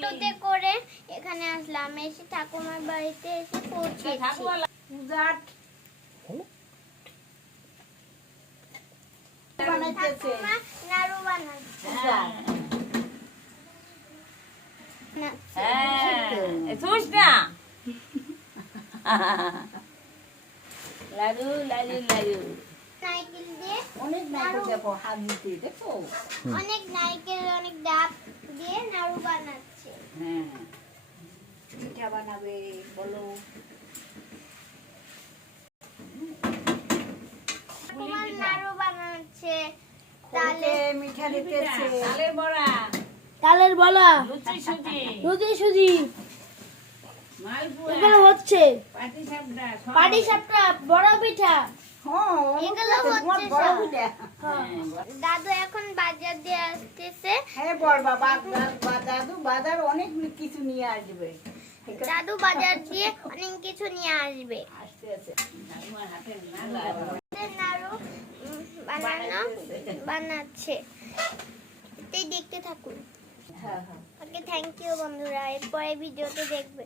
অটোতে করে এখানে আসলাম, এসে ঠাকুমার বাড়িতে এসে পৌঁছেছি। ঠাকুমা নাড়ু বানাচ্ছে। লাডু লাডু লাডু নারকেল দিয়ে অনেক নাড়ু দেখো হাত দিতে দেখো অনেক নারকেল অনেক ডাব দিয়ে নাড়ু বানাচ্ছে। হ্যাঁ পিঠা বানাবে বলো ঠাকুমা নাড়ু বানাচ্ছে। তালে মিঠা দিতেছে তালের বড়া তালের বলা লুচি সুজি রুটি সুজি মালপোয়া এগুলো হচ্ছে পাটিসাপটা পাটিসাপটা বড় পিঠা। এগুলো হচ্ছে বড় সব। পিঠা দাদু এখন বাজার দিয়ে আসতেছে। হ্যাঁ বড় বাবা দাদু বাজার অনেক কিছু নিয়ে আসবে দাদু বাজার দিয়ে অনেক কিছু নিয়ে আসবে। আসতে আছে আমার হাতে নাড়ু বানাচ্ছে। তাই দেখতে থাকুন। হ্যাঁ হ্যাঁ ওকে থ্যাংক ইউ বন্ধুরা, এরপরে ভিডিওতে দেখবে।